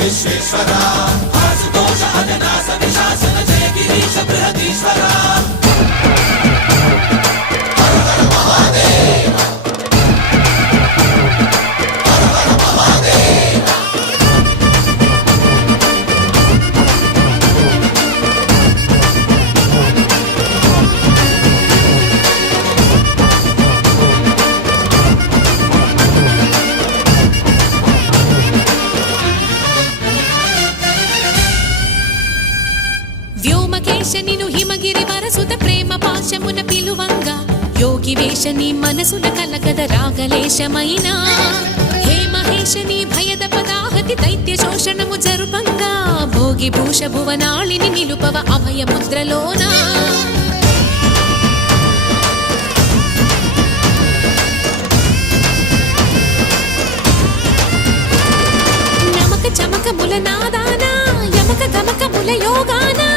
విశ్వేశ్వరా ఆశుతోష అజనాస విశాసన జయ గిరీశ బృహదీశ్వరా వ్యోమకేశనిను హిమగిరి వరసుత ప్రేమ పాశమున పిలువంగా యోగి వేషని మనసున కలకద రాగలేశమైనా హే మహేశని భయద పదాహతి దైత్య శోషణము జరుపంగా భోగి భూష భువనాళిని నిలుపవ అభయ ముద్రలోనా నమక చమక ముల నాదానా యమక గమక ముల యోగానా